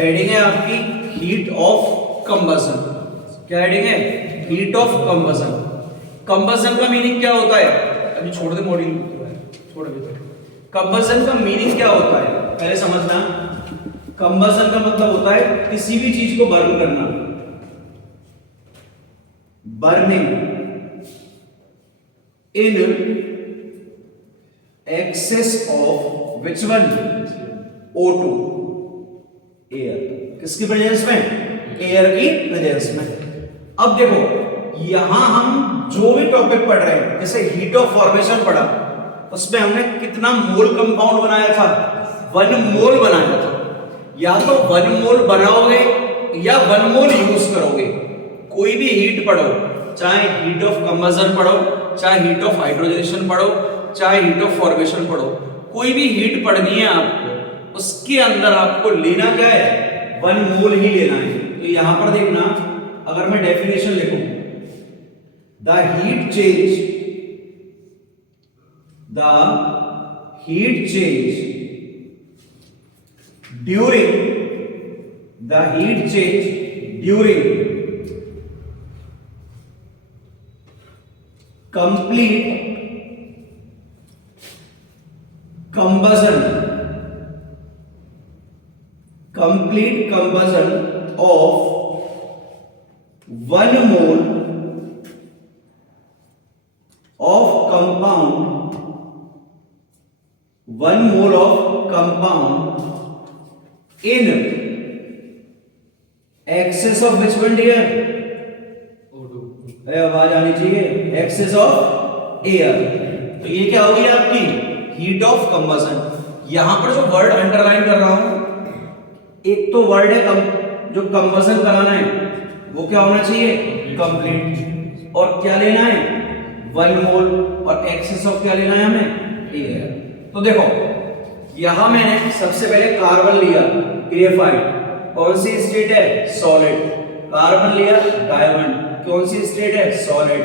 Heading है आपकी heat of combustion. क्या हेडिंग है? Heat of combustion. कंबसन का मीनिंग क्या होता है? अभी छोड़ दे मॉड्यूल, छोड़ दे। कंबसन का मीनिंग क्या होता है पहले समझना। कंबसन का मतलब होता है किसी भी चीज को बर्न करना, burning in excess of which one? O2, air. किसकी प्रेजेंस में? एयर की प्रेजेंस में। अब देखो यहां हम जो भी टॉपिक पढ़ रहे हैं, जैसे हीट ऑफ फॉर्मेशन पढ़ा, उसमें हमने कितना मोल कंपाउंड बनाया था? 1 मोल बनाया था। या तो 1 मोल बनाओगे या 1 मोल यूज करोगे। कोई भी हीट पढ़ो, चाहे हीट ऑफ कंबसन पढ़ो, चाहे हीट ऑफ हाइड्रोजनेशन पढ़ो, चाहे हीट ऑफ फॉर्मेशन पढ़ो, कोई भी हीट पढ़नी है आपको, उसके अंदर आपको लेना क्या है? 1 मोल ही लेना है। तो यहां पर देखना, अगर मैं डेफिनेशन लिखूं, the heat change during complete combustion of 1 mole of compound, 1 mole of compound in excess of which one dear? आवाज आनी चाहिए, एक्सेस ऑफ एयर। तो ये क्या होगी आपकी हीट ऑफ कंबसन। यहां पर जो वर्ड अंडरलाइन कर रहा हूं, एक तो वर्ड है जो कंबसन कराना है वो क्या होना चाहिए? कंप्लीट। और क्या लेना है? 1 मोल। और एक्सेस ऑफ क्या लेना है हमें? एयर। तो देखो यहां मैंने सबसे पहले कार्बन लिया, ग्रेफाइट, कौन सी स्टेट है? सॉलिड। कार्बन लिया, डायमंड, कौन सी स्टेट है? सॉलिड।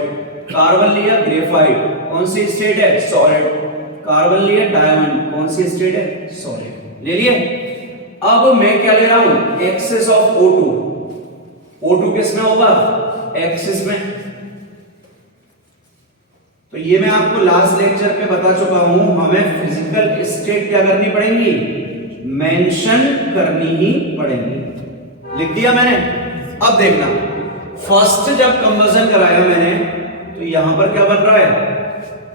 कार्बन लिया, ग्रेफाइट, कौन सी स्टेट है? सॉलिड। कार्बन लिया, डायमंड, कौन सी स्टेट है? सॉलिड। ले लिए। अब मैं क्या ले रहा हूं? Access of O2। O2 किस में होगा? एक्सेस में। तो ये मैं आपको लास्ट लेक्चर पे बता चुका हूं, हमें फिजिकल स्टेट क्या करनी पड़ेगी? मेंशन करनी ही पड़ेगी। लिख दिया मैंने। अब देखना, फर्स्ट जब कंबसन कराया मैंने, तो यहां पर क्या बन रहा है?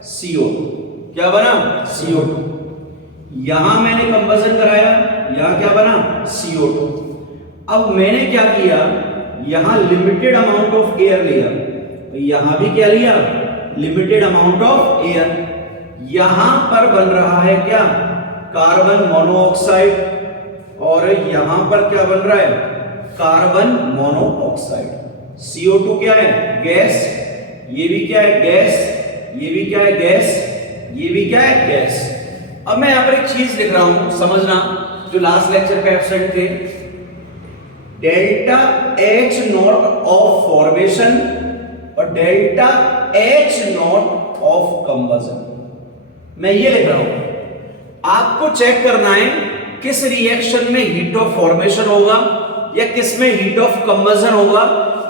CO2। क्या बना? CO2। यहां मैंने कंबसन कराया, यहां क्या बना? CO2। अब मैंने क्या किया? यहां लिमिटेड अमाउंट ऑफ एयर लिया, तो यहां भी क्या लिया? Limited amount of air. यहां पर बन रहा है क्या? Carbon monoxide. और यहां पर क्या बन रहा है? Carbon monoxide. CO2 क्या है? गैस। ये भी क्या है? गैस। ये भी क्या है? गैस। ये भी क्या है? गैस। अब मैं यहां पर एक चीज लिख रहा हूं, समझना, जो लास्ट लेक्चर पे एब्सेंट थे। Delta H not of formation और delta H not of combustion. मैं ये लिख रहा हूं, आपको चेक करना है किस रिएक्शन में हीट ऑफ फॉर्मेशन होगा, या किस में हीट ऑफ कंबसन होगा,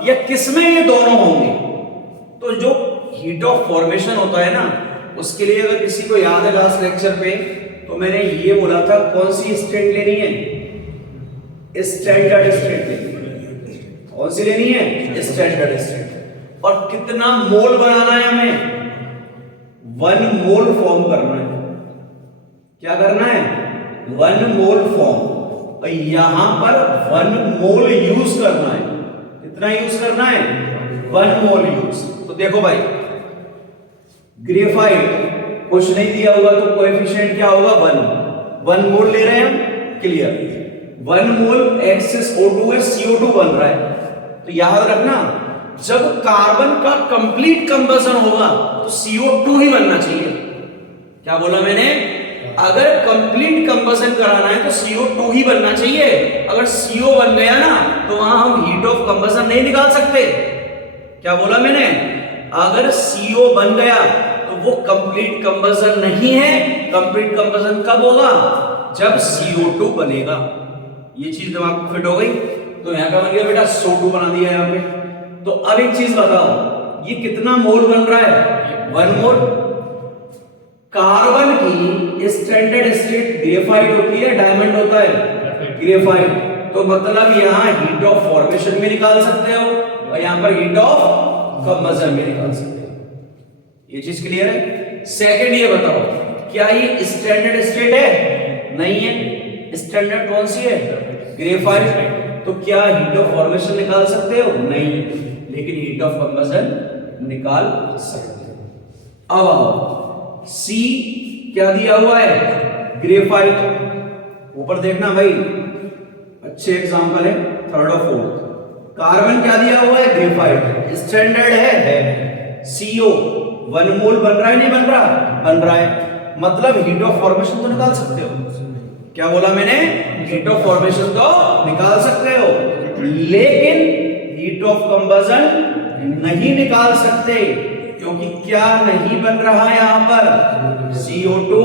या किसमें ये दोनों होंगे। तो जो हीट ऑफ फॉर्मेशन होता है ना, उसके लिए अगर किसी को याद है लास्ट लेक्चर पे, तो मैंने ये बोला था कौन सी स्टेट लेनी है? स्टैंडर्ड स्टेट लेनी है। कौन सी लेनी है? Standard state. और कितना मोल बनाना है हमें? 1 मोल फॉर्म करना है। क्या करना है? 1 मोल फॉर्म। और यहां पर 1 मोल यूज करना है। कितना यूज करना है? 1 मोल यूज। तो देखो भाई, ग्रेफाइट कुछ नहीं दिया होगा तो कोएफिशिएंट क्या होगा? 1 मोल ले रहे हैं हम, क्लियर। 1 मोल एक्सेस O2 है, CO2 बन रहा है। तो याद रखना, जब कार्बन का कंप्लीट कंबसन होगा तो CO2 ही बनना चाहिए। क्या बोला मैंने? अगर कंप्लीट कंबसन कराना है तो CO2 ही बनना चाहिए। अगर CO बन गया ना, तो वहां हम हीट ऑफ कंबसन नहीं निकाल सकते। क्या बोला मैंने? अगर CO बन गया तो वो कंप्लीट कंबसन नहीं है। कंप्लीट कंबसन कब होगा? जब CO2 बनेगा। ये चीज दिमाग में फिट हो गई। तो यहाँ का बन गया बेटा SO2 बना दिया यहाँ पे। तो अब एक चीज बताओ, ये कितना मोल बन रहा है? 1 मोल। कार्बन की स्टैंडर्ड स्टेट ग्रेफाइट होती है, डायमंड होता है ग्रेफाइट। तो मतलब यहाँ हीट ऑफ फॉर्मेशन में निकाल सकते हो और यहाँ पर हीट ऑफ कंबशन में निकाल सकते हो। ये चीज क्लियर है? सेकंड ये बताओ, क्या ये स्टैंडर्ड स्टेट है? नहीं है। स्टैंडर्ड कौन सी है? ग्रेफाइट। तो क्या हीट ऑफ फॉर्मेशन निकाल सकते हो? नहीं, लेकिन हीट ऑफ कंबशन निकाल सकते हो। अब आओ, सी क्या दिया हुआ है? ग्रेफाइट। ऊपर देखना भाई, अच्छे एग्जांपल है, थर्ड और फोर्थ। कार्बन क्या दिया हुआ है? ग्रेफाइट। स्टैंडर्ड है CO। 1 मोल बन रहा है नहीं बन रहा? बन रहा है। मतलब हीट ऑफ फॉर्मेशन तो निकाल सकते हो। क्या बोला मैंने? हीट ऑफ फॉर्मेशन तो निकाल सकते हो, लेकिन हीट ऑफ कंबशन नहीं निकाल सकते, क्योंकि क्या नहीं बन रहा यहां पर? CO2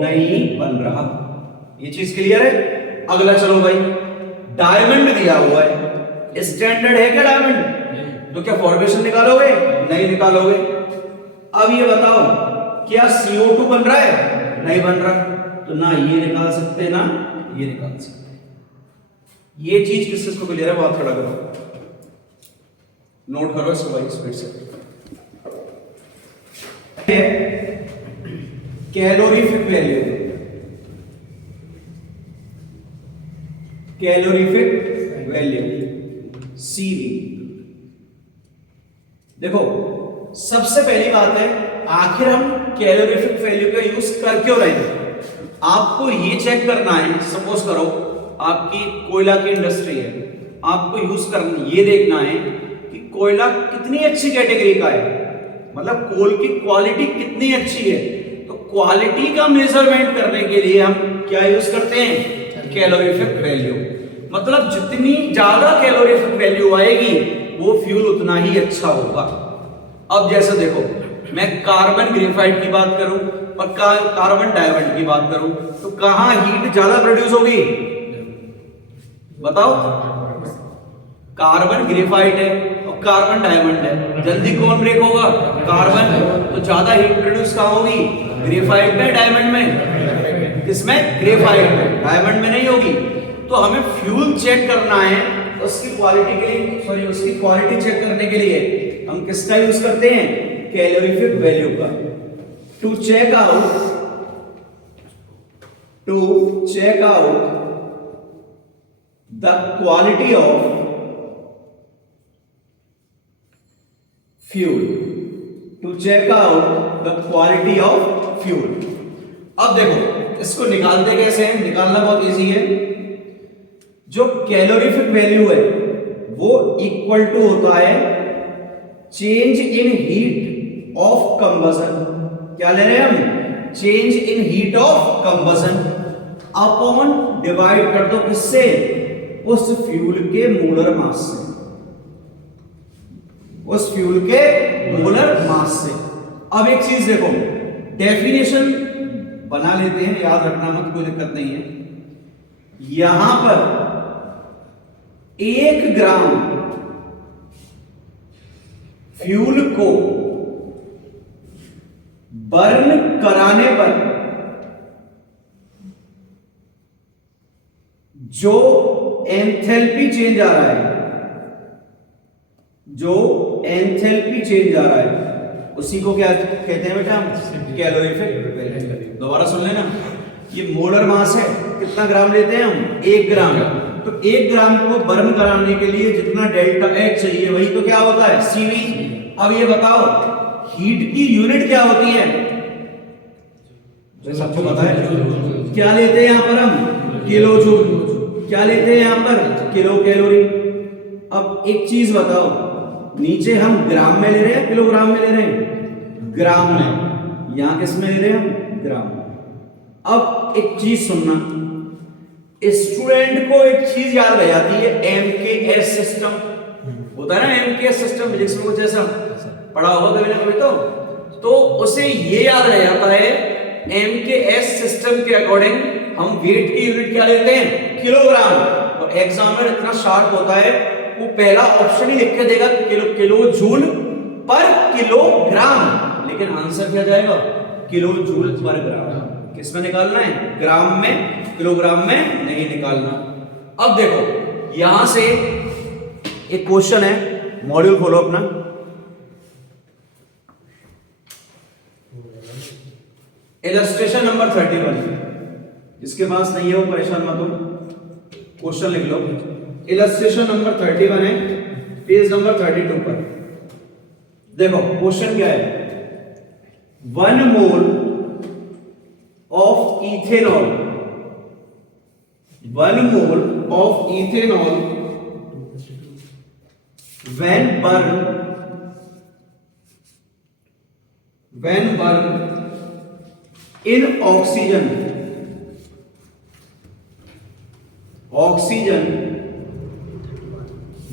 नहीं बन रहा। ये चीज क्लियर है? अगला चलो भाई, डायमंड दिया हुआ है, स्टैंडर्ड है क्या डायमंड? तो क्या फॉर्मेशन निकालोगे? नहीं निकालोगे। अब ये बताओ, क्या CO2 बन रहा है? नहीं बन रहा। तो ना ये निकाल सकते ना ये निकाल सकते। ये चीज किसको क्लियर है? बात खड़ा करो, नोट करो इसको भाई स्पीड से। Calorific value, calorific value CV। देखो सबसे पहली बात है, आखिर हम कैलोरीफिक वैल्यू का यूज कर क्यों रहे हैं? आपको ये चेक करना है, सपोज करो आपकी कोयला की इंडस्ट्री है, आपको यूज करना, ये देखना है कि कोयला कितनी अच्छी कैटेगरी का है, मतलब कोल की क्वालिटी कितनी अच्छी है। तो क्वालिटी का मेजरमेंट करने के लिए हम क्या यूज करते हैं? Calorific value. मतलब जितनी ज्यादा कैलोरीफिक वैल्यू आएगी वो फ्यूल उतना ही अच्छा होगा। अब जैसे देखो, मैं कार्बन ग्रेफाइट की बात करूं और कार्बन डायमंड की बात करूं, तो कहां हीट ज्यादा प्रोड्यूस होगी? बताओ। कार्बन ग्रेफाइट है और कार्बन डायमंड है, जल्दी कौन ब्रेक होगा? कार्बन। तो ज्यादा हीट प्रोड्यूस कहां होगी? ग्रेफाइट में, डायमंड में? किसमें? ग्रेफाइट में, डायमंड में नहीं होगी। तो हमें फ्यूल चेक करना है, उसकी क्वालिटी के लिए, सॉरी उसकी क्वालिटी चेक करने के लिए हम किसका यूज करते हैं? कैलोरीफिक वैल्यू का। To check out the quality of fuel, to check out the quality of fuel. अब देखो इसको निकालते कैसे हैं? निकालना बहुत इजी है। जो कैलोरीफिक वैल्यू है वो इक्वल टू होता है change in heat of combustion. क्या ले रहे हैं हम? Change in heat of combustion upon divide कर दो किससे? उस फ्यूल के मोलर मास से, उस फ्यूल के मोलर मास से। अब एक चीज देखो, डेफिनेशन बना लेते हैं, याद रखना मत, कोई दिक्कत नहीं है। यहां पर 1 ग्राम फ्यूल को बर्न कराने पर जो एंथैल्पी चेंज आ रहा है, जो एंथैल्पी चेंज आ रहा है, उसी को क्या कहते हैं बेटा? Calorific value. दोबारा सुन लेना, ये मोलर मास है, कितना ग्राम लेते हैं हम? 1 ग्राम। तो 1 ग्राम को बर्न कराने के लिए जितना डेल्टा H चाहिए वही तो क्या होता है? CV। अब ये बताओ हीट की यूनिट क्या होती है? सबको पता है, क्या लेते हैं यहां पर हम? Kilo joule. क्या लेते हैं यहां पर? Kilo calorie. अब एक चीज बताओ, नीचे हम ग्राम में ले रहे हैं किलोग्राम में ले रहे हैं? ग्राम में। यहां किस में ले रहे हैं हम? ग्राम। अब एक चीज सुनना, स्टूडेंट को एक चीज याद रह जाती है, MKS सिस्टम होता है ना, MKS सिस्टम फिजिक्स में कुछ ऐसा पढ़ा होगा कभी ना कभी। तो उसे ये याद रह जाता है MKS सिस्टम के अकॉर्डिंग हम वेट की यूनिट क्या लेते हैं, किलोग्राम। और एग्जामिनर इतना शार्प होता है, वो पहला ऑप्शन ही लिख के देगा किलो जूल पर किलोग्राम, लेकिन आंसर क्या जाएगा, किलो जूल पर ग्राम। किस में निकालना है, ग्राम में, किलोग्राम में नहीं निकालना। अब देखो यहां से एक क्वेश्चन है, मॉड्यूल खोलो अपना, इलस्ट्रेशन नंबर 31। जिसके पास नहीं है वो परेशान मत हो, क्वेश्चन लिख लो। इलस्ट्रेशन नंबर 31 है, पेज नंबर 32 पर। देखो क्वेश्चन क्या है, 1 mole of ethanol, 1 mole of ethanol when burned in oxygen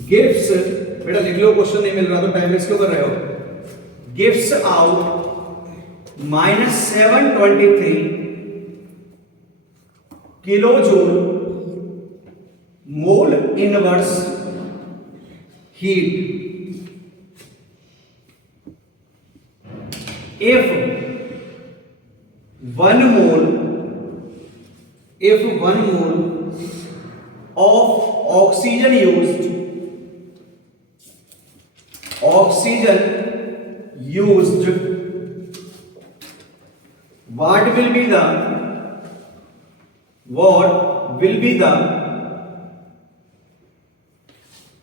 gives, बेटा लिख लो, क्वेश्चन नहीं मिल रहा तो टाइम वेस्ट क्यों कर रहे हो, gives out -723 kilojoule mole inverse heat if 1 mole of oxygen used what will be the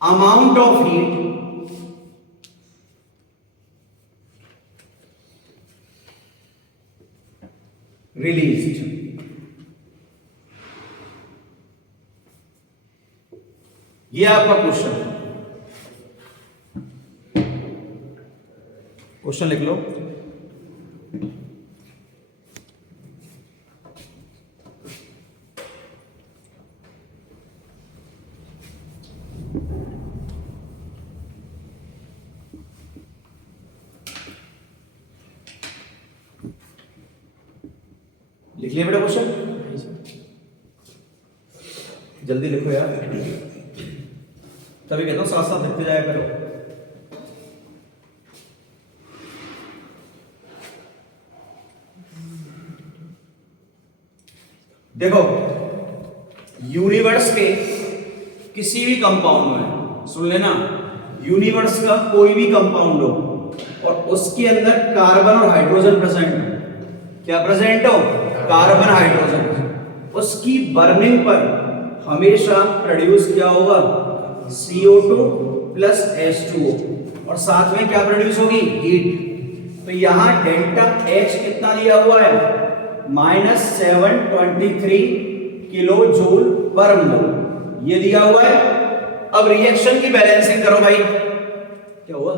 amount of heat released। ये आपका क्वेश्चन है, क्वेश्चन लिख लो। लिख लिया बेटा क्वेश्चन, जल्दी लिखो यार, तभी कहता हूं साथ साथ लिखते जाया करो। देखो यूनिवर्स के किसी भी कंपाउंड में, सुन लेना, यूनिवर्स का कोई भी कंपाउंड हो और उसके अंदर कार्बन और हाइड्रोजन प्रेजेंट हो, क्या प्रेजेंट हो, कार्बन हाइड्रोजन, उसकी बर्निंग पर हमेशा प्रोड्यूस क्या होगा, CO2 प्लस H2O, और साथ में क्या प्रोड्यूस होगी, हीट। तो यहां डेल्टा H कितना दिया हुआ है, -723 किलो जूल पर मोल, ये दिया हुआ है। अब रिएक्शन की बैलेंसिंग करो भाई, क्या हुआ,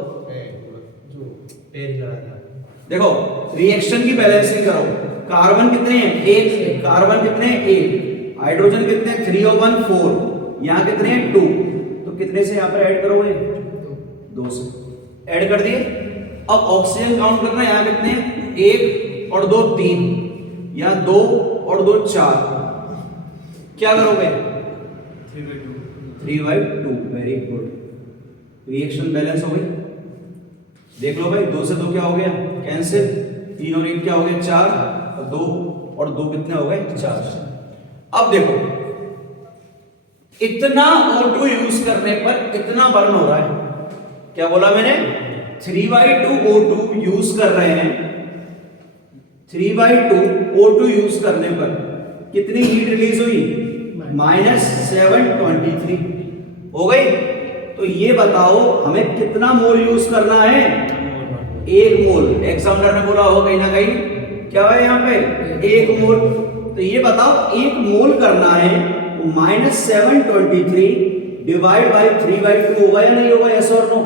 देखो रिएक्शन की बैलेंसिंग करो, कार्बन कितने हैं, 1, कार्बन कितने हैं, 1, हाइड्रोजन कितने हैं, 3 और 1 4, यहां कितने हैं, 2, तो कितने से यहां पर ऐड करोगे, 2 से ऐड कर दिए। अब ऑक्सीजन काउंट करना, यहां कितने हैं, 1 और 2 3, यहां 2 और 2 4, क्या करोगे, 3/2, वेरी गुड, रिएक्शन बैलेंस हो गई। देख लो भाई, 2 से 2 क्या हो गया, कैंसिल, 3 और 1 क्या हो गया, 4, और 2 और 2 कितने हो गए, 4। अब देखो इतना O2 यूज करने पर इतना बर्न हो रहा है, क्या बोला मैंने, 3/2 O2 यूज कर रहे हैं, 3/2 O2 यूज करने पर कितनी हीट रिलीज हुई, -723 हो गई। तो ये बताओ हमें कितना मोल यूज करना है, 1 मोल। एग्जामिनर ने बोला हो कहीं ना कहीं, क्या है यहाँ पे, 1 मोल। तो ये बताओ 1 मोल करना है, तो -723 डिवाइड बाय 3/2 होगा या नहीं होगा, यस और नो।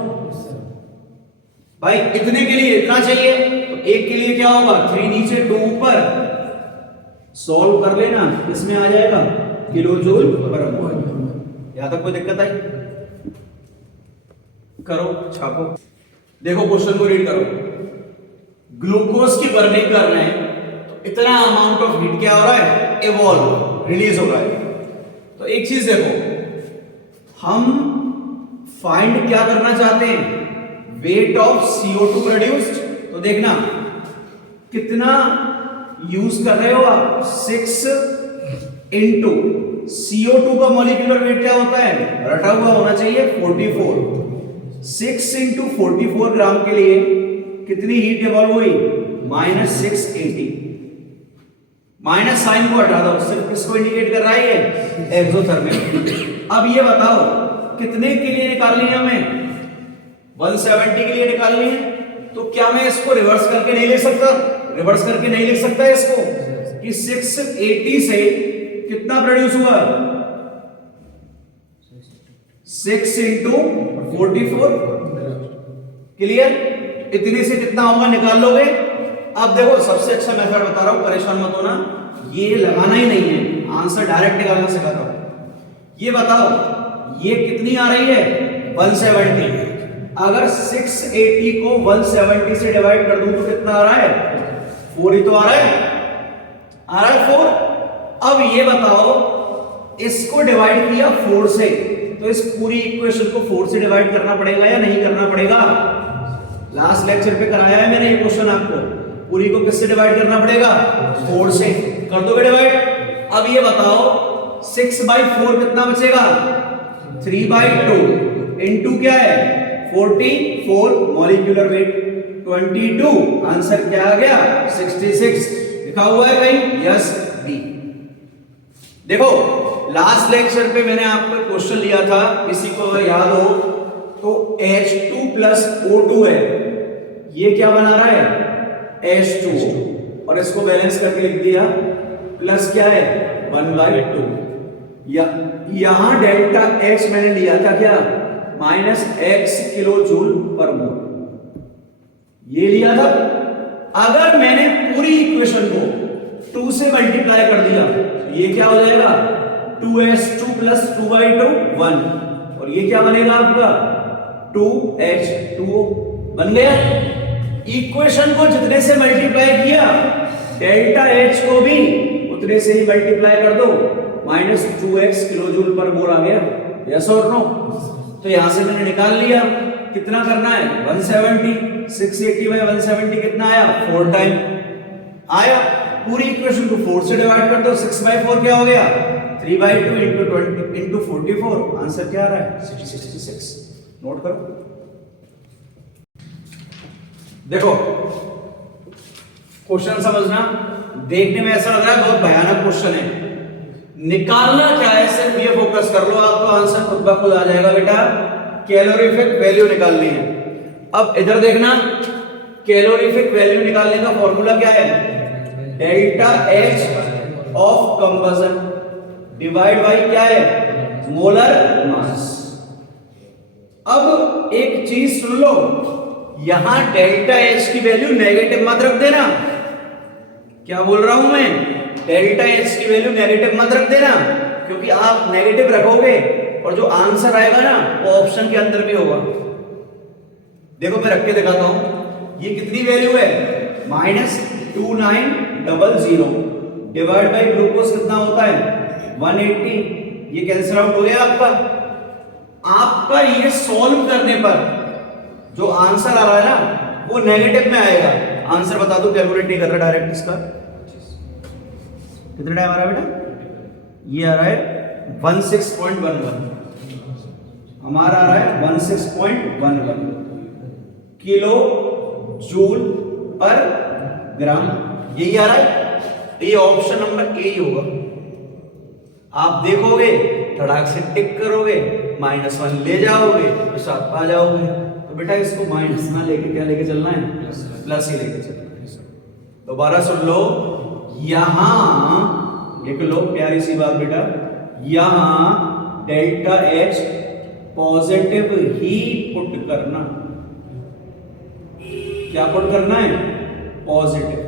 भाई इतने के लिए इतना चाहिए, तो 1 के लिए क्या होगा, 3 नीचे 2 ऊपर, सॉल्व कर लेना, इसमें आ जाएगा किलो जूल पर मोल। यहां तक कोई दिक्कत आई, करो छापो। देखो क्वेश्चन को रीड करो, ग्लूकोज की बर्निंग कर रहे हैं, तो इतना अमाउंट ऑफ हीट क्या हो रहा है, इवॉल्व। रिलीज हो रहा है। तो एक चीज देखो, हम फाइंड क्या करना चाहते हैं, वेट ऑफ CO2 प्रोड्यूस्ड। तो देखना कितना यूज कर रहे हो आप, 6 इंटू CO2 का मॉलिक्यूलर वेट क्या होता है, रटा हुआ होना चाहिए 44। 6 इंटू 44 ग्राम के लिए कितनी हीट इवॉल्व हुई, -680। माइनस साइन को हटा दो, सिर्फ किसको इंडिकेट कर रहा है, ये एक्सोथर्मिक। अब ये बताओ कितने के लिए निकालनी है हमें, 170 के लिए निकालनी है। तो क्या मैं इसको रिवर्स करके नहीं लिख सकता, रिवर्स करके नहीं लिख सकता इसको कि 680 से कितना प्रोड्यूस हुआ, 6 इंटू 44। क्लियर, इतने से कितना होगा निकाल लोगे। अब देखो सबसे अच्छा मेथड बता रहा हूं, परेशान मत होना, ये लगाना ही नहीं है, आंसर डायरेक्ट निकालना सिखाता हूं। ये बताओ ये कितनी आ रही है, 170। अगर 680 को 170 से डिवाइड कर दूं तो कितना आ रहा है, 4 ही तो आ रहा है 4। अब ये बताओ इसको डिवाइड किया 4 से, तो इस पूरी इक्वेशन को 4 से डिवाइड करना पड़ेगा या नहीं करना पड़ेगा। लास्ट लेक्चर पे कराया है मैंने ये क्वेश्चन आपको, पूरी को किससे डिवाइड करना पड़ेगा, 4 से। कर दोगे डिवाइड। अब ये बताओ 6/4 कितना बचेगा, 3/2 इनटू क्या है 44 मॉलिक्यूलर वेट 22। आंसर क्या आ गया 66। लिखा हुआ है कहीं, यस बी। देखो लास्ट लेक्चर पे मैंने आपको क्वेश्चन लिया था, किसी को अगर याद हो तो H2 प्लस O2 है, ये क्या बना रहा है H2, और इसको बैलेंस करके लिख दिया, प्लस क्या है 1/2। यहां डेल्टा H मैंने लिया था क्या, -x किलो जूल पर मोल, ये लिया था। अगर मैंने पूरी इक्वेशन को 2 से मल्टीप्लाई कर दिया तो ये क्या हो जाएगा 2s2 प्लस 2/2 1, और ये क्या बनेगा आपका 2h2o बन गया। इक्वेशन को जितने से मल्टीप्लाई किया डेल्टा H को भी उतने से ही मल्टीप्लाई कर दो, -2x किलो जूल पर मोल आ गया, यस और नो। तो यहां से मैंने निकाल लिया, कितना करना है 170, 680 में 170 कितना आया 4 टाइम आया। पूरी इक्वेशन को 4 से डिवाइड कर दो, 6/4 क्या हो गया 3/2 इंटू 20 इंटू 44। आंसर क्या आ रहा है 66। नोट करो। देखो क्वेश्चन समझना, देखने में ऐसा लग रहा है बहुत भयानक क्वेश्चन है, निकालना क्या है सिर्फ ये फोकस कर लो, आपको आंसर खुद ब खुद आ जाएगा बेटा। कैलोरीफिक वैल्यू निकालनी है। अब इधर देखना, कैलोरीफिक वैल्यू निकालने का फॉर्मूला क्या है, delta H of combustion divide by क्या है मोलर मास। अब एक चीज सुन लो, यहां डेल्टा H की वैल्यू नेगेटिव मत रख देना। क्या बोल रहा हूं मैं, डेल्टा H की वैल्यू नेगेटिव मत रख देना, क्योंकि आप नेगेटिव रखोगे और जो आंसर आएगा ना वो ऑप्शन के अंदर भी होगा। देखो मैं रख के दिखाता हूं, ये कितनी वैल्यू है -2900 डिवाइड बाय ग्लूकोज कितना होता है 180। ये कैंसिल आउट हो गया आपका। आपका ये सॉल्व करने पर जो आंसर आ रहा है ना वो नेगेटिव में आएगा। आंसर बता दो, कैलकुलेट नहीं कर रहा डायरेक्ट इसका, कितना टाइम आ रहा है बेटा, ये आ रहा है 16.11, हमारा आ रहा है 16.11 किलो जूल पर ग्राम, यही आ रहा है। ये ऑप्शन नंबर ए ही होगा। आप देखोगे धड़ाक से टिक करोगे, -1 ले जाओगे तो 7 पा जाओगे। तो बेटा इसको माइनस ना लेके क्या लेके चलना है, प्लस ही लेके चलना है। दोबारा सुन लो, यहां लिख लो प्यारी सी बात बेटा, यहां डेल्टा H पॉजिटिव ही पुट करना। क्या पुट करना है, पॉजिटिव।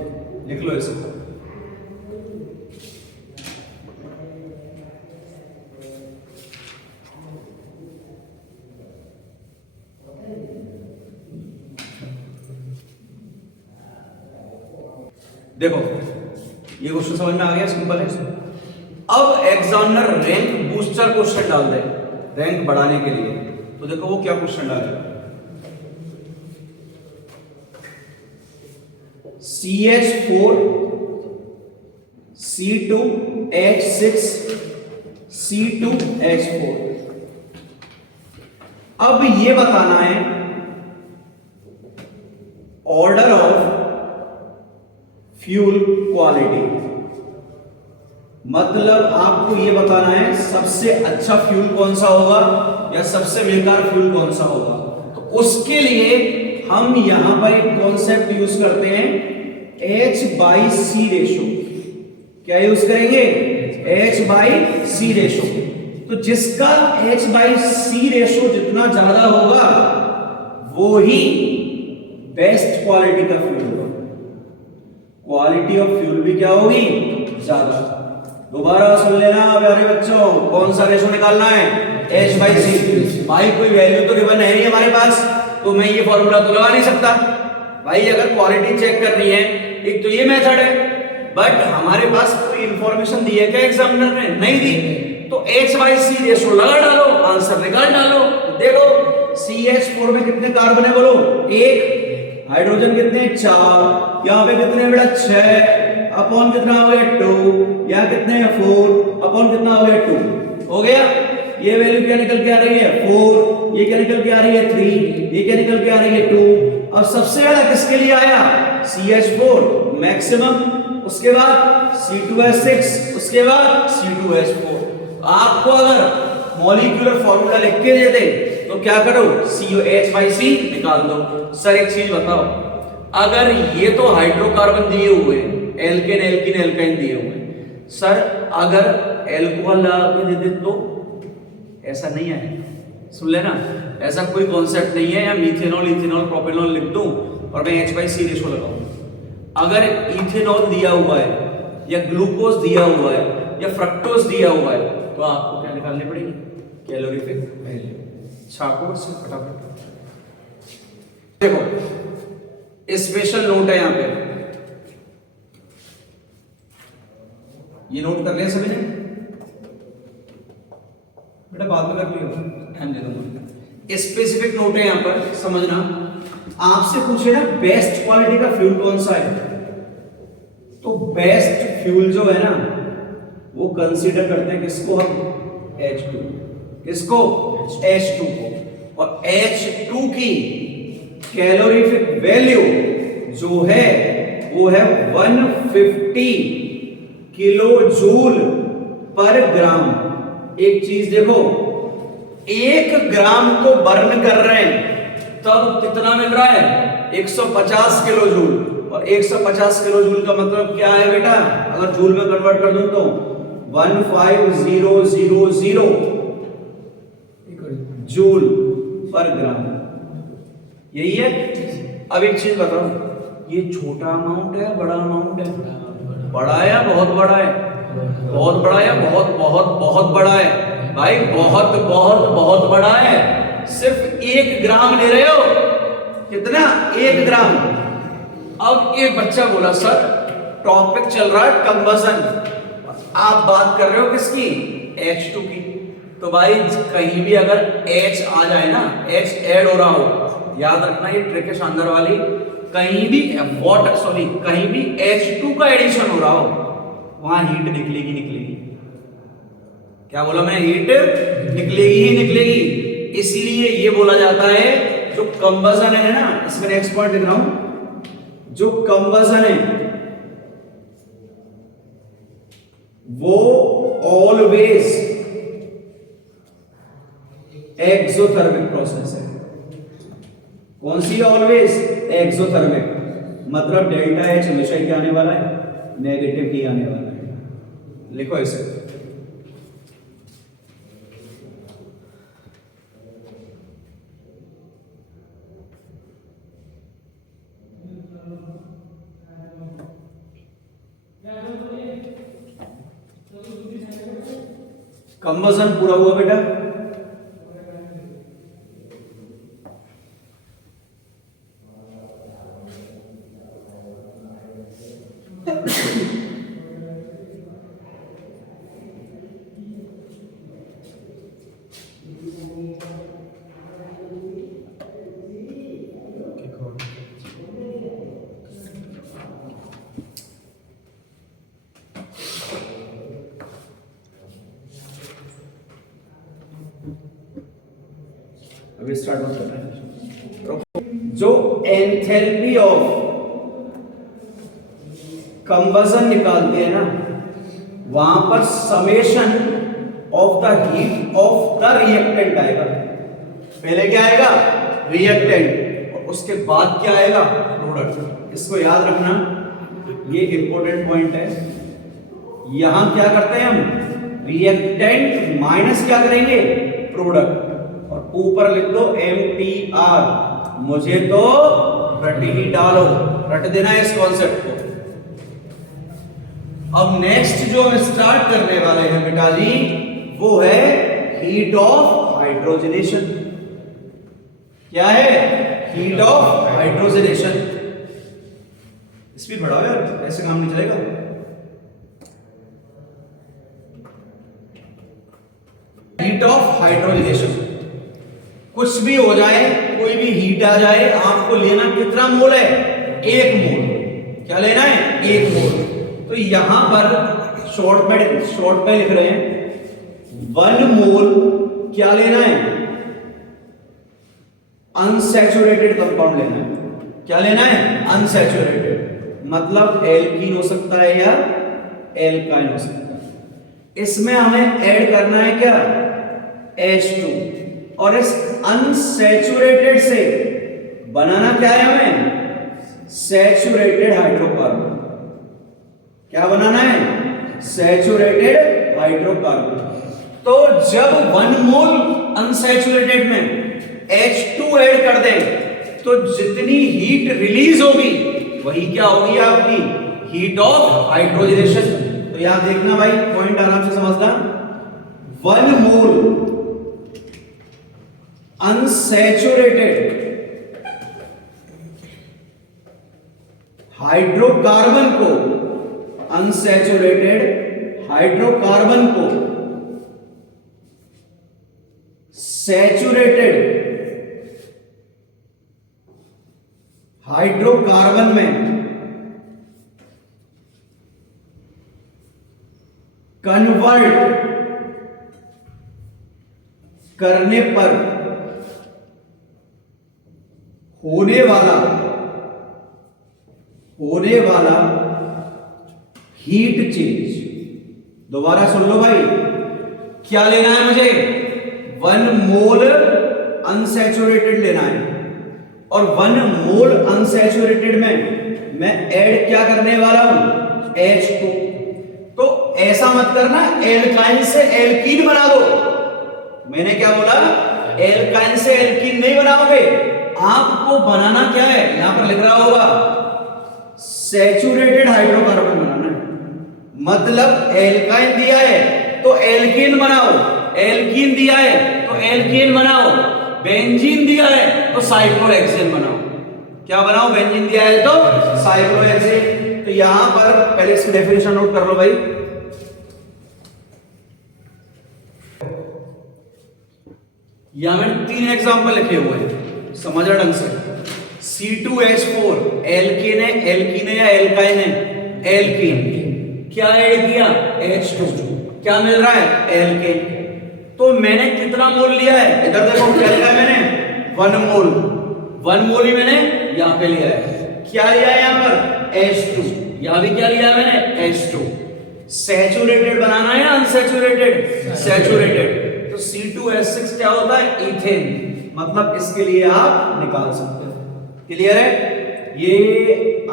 लिख लो इसको। देखो ये क्वेश्चन समझ में आ गया, सिंपल है। अब एग्जामिनर रैंक बूस्टर क्वेश्चन डाल दे रैंक बढ़ाने के लिए, तो देखो वो क्या क्वेश्चन डालेगा। CH4 C2H6 C2H4। अब ये बताना है ऑर्डर ऑफ फ्यूल क्वालिटी, मतलब आपको ये बताना है सबसे अच्छा फ्यूल कौन सा होगा या सबसे बेकार फ्यूल कौन सा होगा। तो उसके लिए हम यहां पर एक कॉन्सेप्ट यूज करते हैं H/C रेशो। क्या यूज करेंगे? H/C ratio. तो जिसका H/C रेशो जितना ज्यादा होगा वो ही बेस्ट क्वालिटी का फ्यूल होगा। क्वालिटी ऑफ फ्यूल भी क्या होगी? ज्यादा। दोबारा सुन लेना प्यारे बच्चों, कौन सा रेशो निकालना है? H/C। भाई कोई वैल्यू तो गिवन है नहीं हमारे पास, तो मैं ये फॉर्मूला तो लगा नहीं सकता। भाई अगर क्वालिटी चेक करनी है एक तो ये मेथड है, बट हमारे पास कोई इंफॉर्मेशन दी है क्या एग्जामिनर ने? नहीं दी, तो H/C रेशो लगा डालो, आंसर निकाल डालो। देखो CH4 में कितने कार्बन है बोलो? 1, हाइड्रोजन कितने? 4, यहां पे कितने बेटा? 6 अपॉन कितना हो गया? 2, यहां कितने? 4 अपॉन कितना हो गया? 2 हो गया। ये वैल्यू क्या निकल के आ रही है? 4, ये क्या निकल के आ रही है? 3, ये क्या निकल के आ रही है? 2। अब सबसे ज्यादा किसके लिए आया? CH4 मैक्सिमम, उसके बाद C2H6, उसके बाद C2H4। आपको अगर मॉलिक्यूलर फॉर्मूला लिख के दे दे तो क्या करो? COH/C निकाल दो। सर एक चीज बताओ, अगर ये तो हाइड्रोकार्बन दिए हुए एल्केन एल्किन एल्काइन दिए हुए, सर अगर एल्कोहल लगा के दे दे तो ऐसा नहीं आएगा। सुन लेना, ऐसा कोई कॉन्सेप्ट नहीं है या मीथेनॉल इथेनॉल प्रोपेनॉल लिख दूं और मैं H/C रेशो लगाऊं। अगर इथेनॉल दिया हुआ है या ग्लूकोज दिया हुआ है या फ्रक्टोज दिया हुआ है तो आपको क्या निकालनी पड़ेगी? Calorific value. छापो से फटाफट। देखो स्पेशल नोट है यहां पे, ये नोट कर लिया सभी ने? बेटा बाद में कर लियो, ध्यान दे दूंगा। स्पेसिफिक नोट है यहां पर, समझना। आपसे पूछे ना बेस्ट क्वालिटी का फ्यूल कौन सा है, तो बेस्ट फ्यूल जो है ना वो कंसीडर करते हैं किसको? हम H2। किसको? H2 को। और H2 की कैलोरीफिक वैल्यू जो है वो है 150 किलो जूल पर ग्राम। एक चीज देखो, 1 ग्राम को बर्न कर रहे हैं तब कितना मिल रहा है? 150 किलो जूल। और 150 किलो जूल का मतलब क्या है बेटा? अगर जूल में कन्वर्ट कर दूं तो 15000 जूल पर ग्राम, यही है। अब एक चीज बताओ, ये छोटा अमाउंट है बड़ा अमाउंट है? बड़ा है या बहुत बड़ा है? बहुत बड़ा है, बहुत बहुत बहुत बड़ा है। भाई बहुत बहुत बहुत बड़ा है। सिर्फ 1 ग्राम ले रहे हो, कितना? 1 ग्राम। अब एक बच्चा बोला सर टॉपिक चल रहा है कंबसन, आप बात कर रहे हो किसकी? H2 की। तो भाई कहीं भी अगर H आ जाए ना, H ऐड हो रहा हो, याद रखना ये ट्रिक है शानदार वाली, कहीं भी कहीं भी H2 का एडिशन हो रहा हो वहां हीट निकलेगी निकलेगी। क्या बोला मैं? हीट निकलेगी ही निकलेगी। इसीलिए ये बोला जाता है जो कंबसन है ना, इसमें नेक्स्ट पॉइंट लिख रहा हूं, जो कंबसन है वो ऑलवेज एक्सोथर्मिक प्रोसेस है। कौन सी? Always exothermic. मतलब डेल्टा H हमेशा ही आने वाला है? नेगेटिव ही आने वाला है। लिखो इसे। कंबसन पूरा हुआ बेटा? अभी स्टार्ट मत करना। जो एंथैल्पी ऑफ कंबसन निकालते हैं ना, वहां पर summation of the heat of the reactant आएगा। पहले क्या आएगा? रिएक्टेंट, और उसके बाद क्या आएगा? प्रोडक्ट। इसको याद रखना, ये इंपॉर्टेंट पॉइंट है। यहां क्या करते हैं हम? रिएक्टेंट माइनस क्या करेंगे? प्रोडक्ट, और ऊपर लिख दो MTR। मुझे तो रट ही डालो, रट देना है इस कॉन्सेप्ट को। अब नेक्स्ट जो हम स्टार्ट करने वाले हैं बेटा जी, वो है हीट ऑफ हाइड्रोजनेशन। क्या है? Heat of hydrogenation. स्पीड बढ़ाओ यार, ऐसे काम नहीं चलेगा। हीट ऑफ हाइड्रोजनेशन, कुछ भी हो जाए, कोई भी हीट आ जाए, आपको लेना कितना मोल है? 1 मोल। क्या लेना है? 1 मोल। तो यहां पर शॉर्ट में लिख रहे हैं 1 मोल क्या लेना है? अनसैचुरेटेड कंपाउंड लेना है। क्या लेना है? अनसैचुरेटेड, मतलब एल्कीन हो सकता है या एल्काइन हो सकता है। इसमें हमें ऐड करना है क्या? H2, और इस अनसैचुरेटेड से बनाना क्या है हमें? Saturated hydrocarbon. क्या बनाना है? Saturated hydrocarbon. तो जब 1 मोल अनसैचुरेटेड में H2 ऐड कर दें, तो जितनी हीट रिलीज होगी वही क्या होगी? आपकी हीट ऑफ हाइड्रोजनेशन। तो यहां देखना भाई, पॉइंट आराम से समझना। 1 मोल अनसैचुरेटेड हाइड्रोकार्बन को, अनसैचुरेटेड हाइड्रोकार्बन को सैचुरेटेड हाइड्रोकार्बन में कन्वर्ट करने पर होने वाला हीट चेंज। दोबारा सुन लो भाई, क्या लेना है मुझे? 1 मोल अनसैचुरेटेड लेना है, और 1 मोल अनसैचुरेटेड में मैं ऐड क्या करने वाला हूं? H2। तो ऐसा मत करना एल्काइन से एल्कीन बना दो। मैंने क्या बोला? एल्काइन से एल्कीन नहीं बनाओगे, आपको बनाना क्या है? यहां पर लिख रहा होगा सैचुरेटेड हाइड्रोकार्बन बनाना है। मतलब एल्काइन दिया है तो एल्कीन बनाओ, एल्कीन दिया है तो एल्कीन बनाओ, बेंजीन दिया है तो साइक्लोहेक्सेन बनाओ। क्या बनाओ? बेंजीन दिया है तो साइक्लोहेक्सेन। तो यहां पर पहले इसकी डेफिनेशन नोट कर लो भाई। यहां मैंने 3 एग्जांपल लिखे हुए हैं, समझना ढंग से। C2H4 एल्केन है, एल्कीन है या एल्काइन है? एल्कीन। क्या ऐड किया? H2। क्या मिल रहा है? एल्केन। तो मैंने कितना मोल लिया है? इधर देखो, क्या लिया है मैंने? 1 मोल। 1 मोल ही मैंने यहां पे लिया है। क्या लिया है यहां पर? H2। यहां भी क्या लिया है मैंने? H2। सैचुरेटेड बनाना है या अनसैचुरेटेड? सैचुरेटेड। तो C2H6 क्या होता है? इथेन। मतलब इसके लिए आप निकाल सकते हो। क्लियर है? ये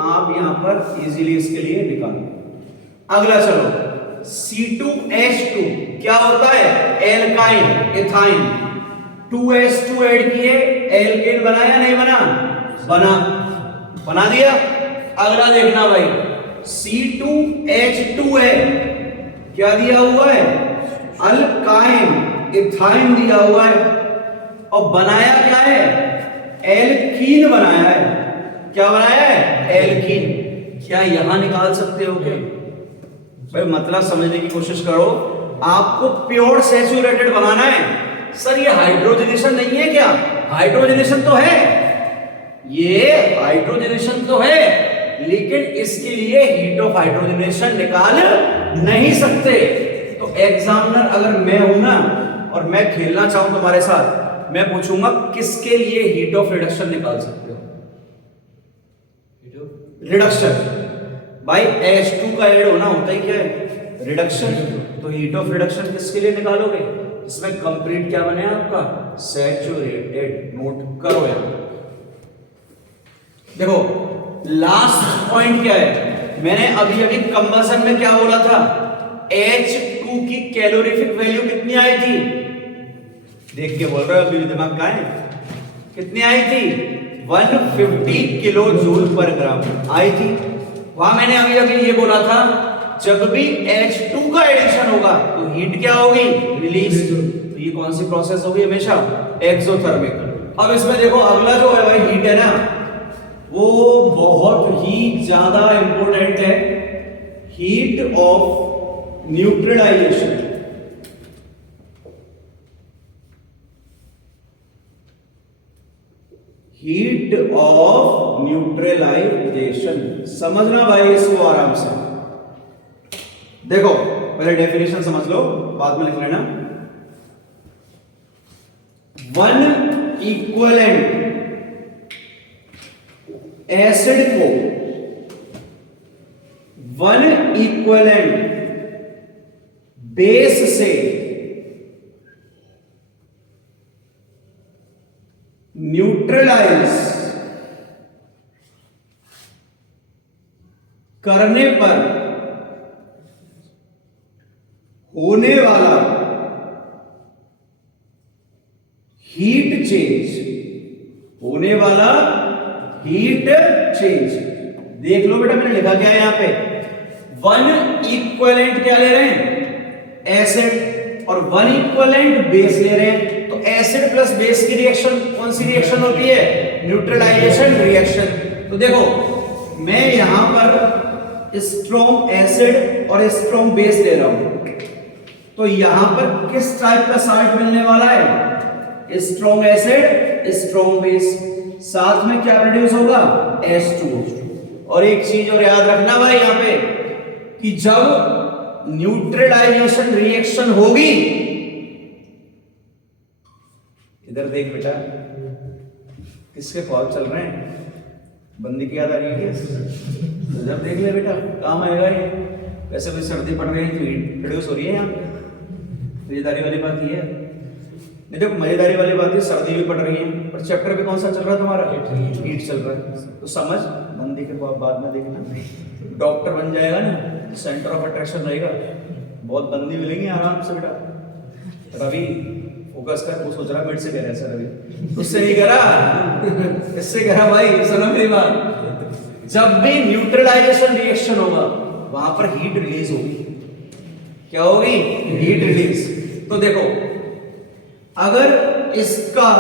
आप यहां पर इजीली इसके लिए निकालो। अगला चलो, C2H2 क्या होता है? Alkyne, ethyne. 2H2 ऐड किए, एल्केन बनाया नहीं बना? बना दिया। अगला देखना भाई, C2H2 है, क्या दिया हुआ है? अल्काइन, इथाइन दिया हुआ है, और बनाया क्या है? एल्कीन बनाया है। क्या बनाया है? एल्कीन। क्या यहां निकाल सकते हो क्या? भाई मतलब समझने की कोशिश करो, आपको प्योर सैचुरेटेड बनाना है। सर ये हाइड्रोजनेशन नहीं है क्या? हाइड्रोजनेशन तो है, ये हाइड्रोजनेशन तो है, लेकिन इसके लिए हीट ऑफ हाइड्रोजनेशन निकाल नहीं सकते। तो एग्जामिनर अगर मैं हूं ना, और मैं खेलना चाहूं तुम्हारे साथ, मैं पूछूंगा किसके लिए हीट ऑफ रिडक्शन निकाल सकते हो? रिडक्शन भाई H2 का ऐड होना होता ही क्या है? रिडक्शन। तो हीट ऑफ रिडक्शन किसके लिए निकालोगे? इसमें कंप्लीट क्या बने आपका? सैचुरेटेड। नोट करो यार। देखो लास्ट पॉइंट क्या है, मैंने अभी अभी कंबसन में क्या बोला था? H2 की कैलोरीफिक वैल्यू कितनी आई थी? देख के बोल रहे हो, अभी दिमाग कहां है? कितनी आई थी? 150 किलो जूल पर ग्राम आई थी। वहां मैंने अभी अभी ये बोला था, जब भी H2 का एडिशन होगा तो हीट क्या होगी? रिलीज। तो ये कौन सी प्रोसेस होगी? हमेशा एक्सोथर्मिक। अब इसमें देखो अगला जो है भाई हीट है ना, वो बहुत ही ज्यादा इंपॉर्टेंट है। Heat of neutralisation. Heat of neutralisation समझना भाई इसको आराम से। देखो पहले डेफिनेशन समझ लो, बाद में लिख लेना। वन इक्विवेलेंट एसिड को वन इक्विवेलेंट बेस से न्यूट्रलाइज करने पर होने वाला हीट चेंज, होने वाला हीट चेंज। देख लो बेटा मैंने लिखा क्या है यहां पे? वन इक्विवेलेंट क्या ले रहे हैं? एसिड। और वन इक्विवेलेंट बेस ले रहे हैं। तो एसिड प्लस बेस की रिएक्शन कौन सी रिएक्शन होती है? Neutralisation reaction. तो देखो मैं यहां पर स्ट्रॉन्ग एसिड और स्ट्रॉन्ग बेस ले रहा हूं, तो यहां पर किस टाइप का साल्ट मिलने वाला है? Strong acid strong base. साथ में क्या प्रोड्यूस होगा? H2O। और एक चीज और याद रखना भाई यहां पे, कि जब न्यूट्रलाइजेशन रिएक्शन होगी, इधर देख बेटा किसके ख्वाब चल रहे हैं? बंदी की याद आ रही है क्या? इधर देख ले बेटा, काम आएगा ये। वैसे भी सर्दी पड़ रही है तो हीट प्रोड्यूस हो रही है यहाँ पे। मजेदारी वाली बात ये है, नहीं देखो मजेदारी वाली बात है, सर्दी भी पड़ रही है, पर चैप्टर पे कौन सा चल रहा है तुम्हारा? हीट चल रहा है। तो समझ, बंदी के बाद में देखना। डॉक्टर बन जाएगा ना, सेंटर ऑफ अट्रैक्शन रहेगा, बहुत बंदी मिलेंगी आराम से बेटा। रवि फोकस कर, वो सोच रहा मेरे से कह रहा है सर रवि, उससे नहीं करा, इससे करा भाई। सुनो मेरी बात, जब भी न्यूट्रलाइजेशन रिएक्शन होगा वहां पर हीट रिलीज होगी। क्या होगी? Heat release. तो देखो अगर इसका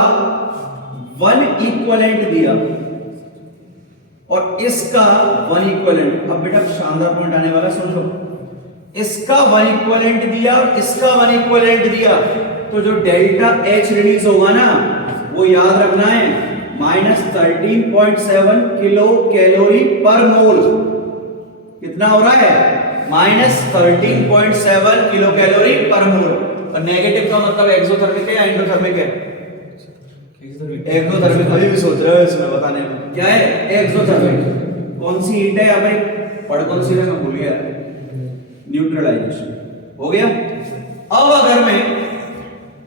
वन इक्विवेलेंट दिया और इसका वन इक्विवेलेंट, अब बेटा शानदार पॉइंट आने वाला, सुन लो। इसका वन इक्विवेलेंट दिया और इसका वन इक्विवेलेंट दिया, तो जो डेल्टा H रिलीज होगा ना, वो याद रखना है -13.7 किलो कैलोरी पर मोल। कितना हो रहा है? -13.7 किलो कैलोरी पर मोल। और नेगेटिव का मतलब एक्सोथर्मिक है या एंडोथर्मिक है? एक्सोथर्मिक। अभी भी सोच रहे हो इसमें बताने में, क्या है? एक्सोथर्मिक। कौन सी हीट है यहाँ पे? पढ़ कौन सी है मैं भूल गया। न्यूट्रलाइजेशन हो गया। अब अगर मैं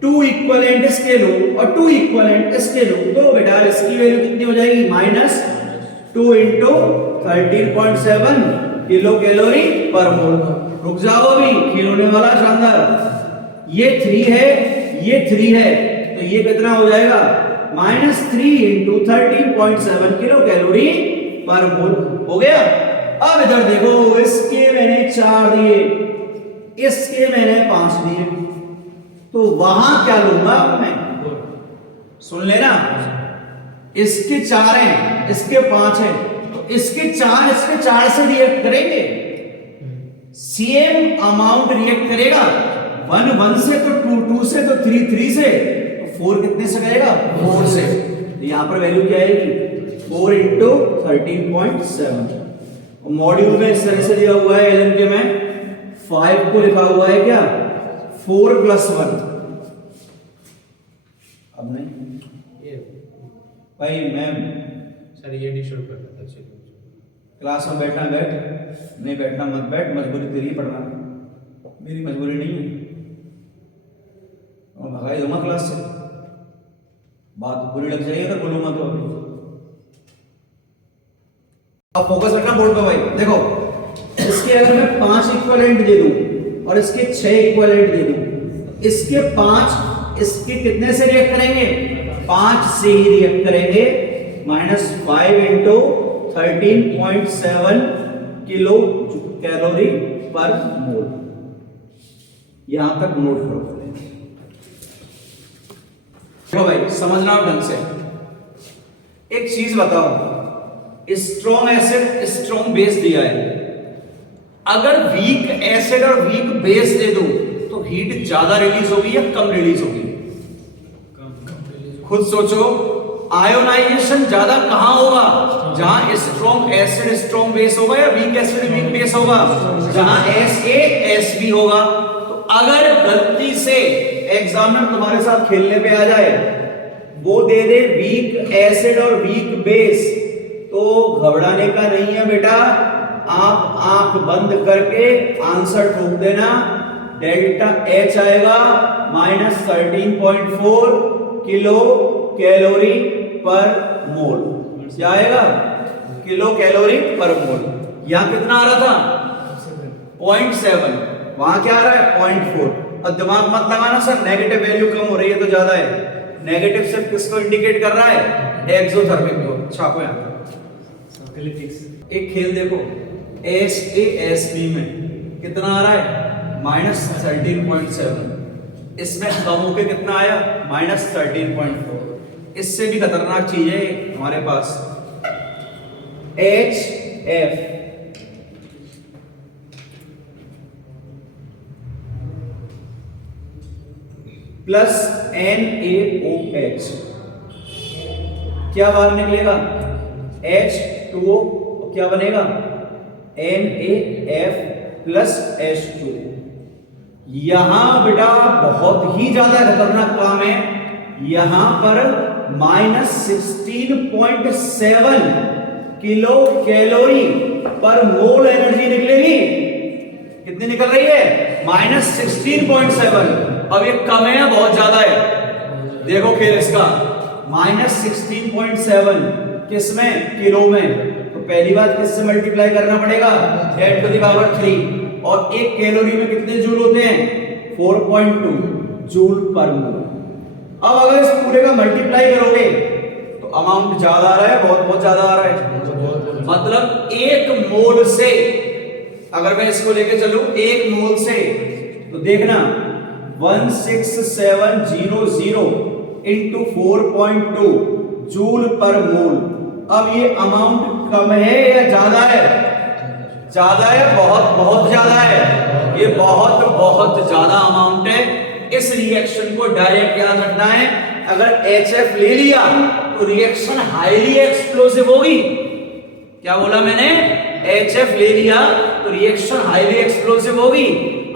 2 इक्विवेलेंट इसके लो और 2 इक्विवेलेंट इसके लो, तो बेटा इसकी वैल्यू कितनी हो जाएगी? -2 × 13.7 किलो कैलोरी पर मोल। रुक जाओ अभी, खेल होने वाला शानदार। ये 3 है, ये 3 है, तो ये कितना हो जाएगा? -3 × 13.7 किलो कैलोरी पर मोल। हो गया। अब इधर देखो, इसके मैंने 4 दिए, इसके मैंने 5 दिए, तो वहां क्या लूंगा मैं? सुन लेना, इसके 4 हैं, इसके 5 हैं, तो इसके 4 से रिएक्ट करेंगे, सेम अमाउंट रिएक्ट करेगा। 1 1 से तो 2 2 से तो 3 3 से, तो 4 कितने से करेगा? 4 से। तो यहां पर वैल्यू क्या आएगी? 4 × 13.7। मॉड्यूल में इस तरह से दिया हुआ है, एलएम के में 5 को लिखा हुआ है क्या? 4 + 1। अब नहीं ये भाई, मैं सर ये डिशोर करता था। चलो क्लास में बैठना बैठ, नहीं बैठना मत बैठ, मजबूरी तेरी पढ़ना, मेरी मजबूरी नहीं है। और भगाई दूंगा क्लास से, बात बुरी लग जाएगी अगर बोलूंगा तो। अब फोकस रखना बोर्ड पे भाई। देखो, इसके अगर मैं 5 इक्विवेलेंट दे दूं और इसके 6 इक्विवेलेंट दे दूं, इसके 5 इसके कितने से रिएक्ट करेंगे? 5 से ही रिएक्ट करेंगे। -5 इंटू 13.7 किलो कैलोरी पर मोल। यहां तक नोट करो। देखो भाई, समझना ढंग से। एक चीज बताओ, स्ट्रॉन्ग एसिड स्ट्रॉन्ग बेस दिया है, अगर वीक एसिड और वीक बेस दे दूं तो हीट ज्यादा रिलीज होगी या कम रिलीज होगी? खुद सोचो, आयोनाइजेशन ज्यादा कहां होगा? जहां स्ट्रॉन्ग एसिड स्ट्रॉन्ग बेस होगा या वीक एसिड वीक बेस होगा? जहां SA/SB होगा। तो अगर गलती से एग्जामिनर तुम्हारे साथ खेलने पे आ जाए, वो दे दे वीक एसिड और वीक बेस, तो घबराने का नहीं है बेटा। आप आंख बंद करके आंसर ठोक देना। डेल्टा H आएगा -13.4 किलो कैलोरी पर मोल। क्या आएगा? किलो कैलोरी पर मोल। यहां कितना आ रहा था? 0.7। वहां क्या आ रहा है? 0.4। अब दिमाग मत लगाना सर, नेगेटिव वैल्यू कम हो रही है तो ज्यादा है। नेगेटिव सिर्फ किसको इंडिकेट कर रहा है? एक्सोथर्मिक को। छापो यहां। एक खेल देखो, SA/SB में कितना आ रहा है? -13.7। इसमें कम होके कितना आया? -13.4। इससे भी खतरनाक चीज है हमारे पास, HF प्लस NaOH। क्या बाहर निकलेगा? H2O। क्या बनेगा? NaF plus H2। यहां बेटा बहुत ही ज्यादा खतरनाक काम है। यहां पर -16.7 किलो कैलोरी पर मोल एनर्जी निकलेगी। कितनी निकल रही है? -16.7। अब ये कम है या बहुत ज्यादा है? देखो खेल इसका, -16.7 किसमें? किलो में। तो पहली बात किससे मल्टीप्लाई करना पड़ेगा? 10⁻3। और एक कैलोरी में कितने जूल होते हैं? 4.2 जूल पर मोल। अब अगर इस पूरे का मल्टीप्लाई करोगे तो अमाउंट ज्यादा आ रहा है, बहुत बहुत ज्यादा आ रहा है। मतलब 1 मोल से, अगर मैं इसको लेके चलूं 1 मोल से, तो देखना 16700 इंटू 4.2 जूल पर मोल। अब ये अमाउंट कम है या ज्यादा है? ज्यादा है, बहुत बहुत ज्यादा है। ये बहुत बहुत ज्यादा अमाउंट है। इस रिएक्शन को डायरेक्ट याद रखना है। अगर HF ले लिया तो रिएक्शन हाईली एक्सप्लोसिव होगी। क्या बोला मैंने? HF ले लिया तो रिएक्शन हाईली एक्सप्लोसिव होगी।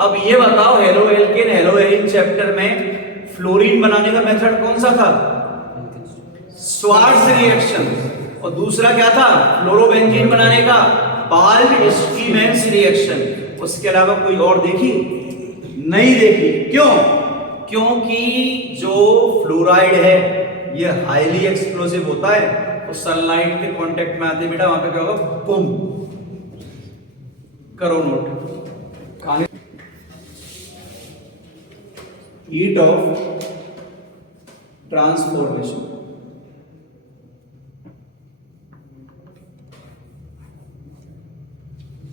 अब ये बताओ, halo alkane hello Erin chapter में फ्लोरीन बनाने का मेथड कौन सा था? Swarts reaction. और दूसरा क्या था? फ्लोरोबेंजीन बनाने का बाल्ब-स्टीमेंस रिएक्शन। उसके अलावा कोई और देखी? नहीं देखी। क्यों? क्योंकि जो फ्लोराइड है ये हाईली एक्सप्लोसिव होता है, तो सनलाइट के कांटेक्ट में आते बेटा वहां पे क्या होगा? बूम। करो note. Heat of transformation.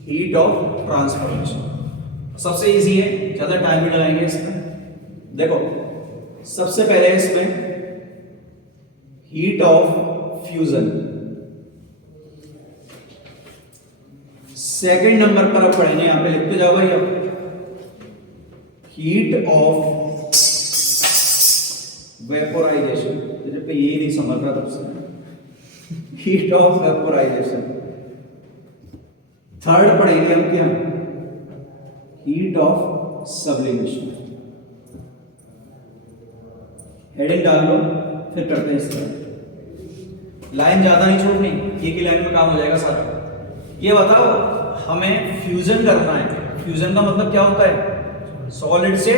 Heat of transformation सबसे इजी है, ज्यादा टाइम भी लगाएंगे इसमें। देखो, सबसे पहले इसमें heat of fusion, second number पर आप पढ़ेंगे, यहां पे लिखते जाओ भाई आप, हीट ऑफ वेपोराइजेशन। जब पे ये नहीं समझ रहा तब से, हीट ऑफ वेपोराइजेशन। थर्ड पढ़ेंगे हम क्या? Heat of sublimation. हेडिंग डाल लो, फिर करते हैं इसका। लाइन ज्यादा नहीं छोड़नी, एक ही लाइन में काम हो जाएगा सारा। ये बताओ, हमें फ्यूजन करना है। फ्यूजन का मतलब क्या होता है? सॉलिड से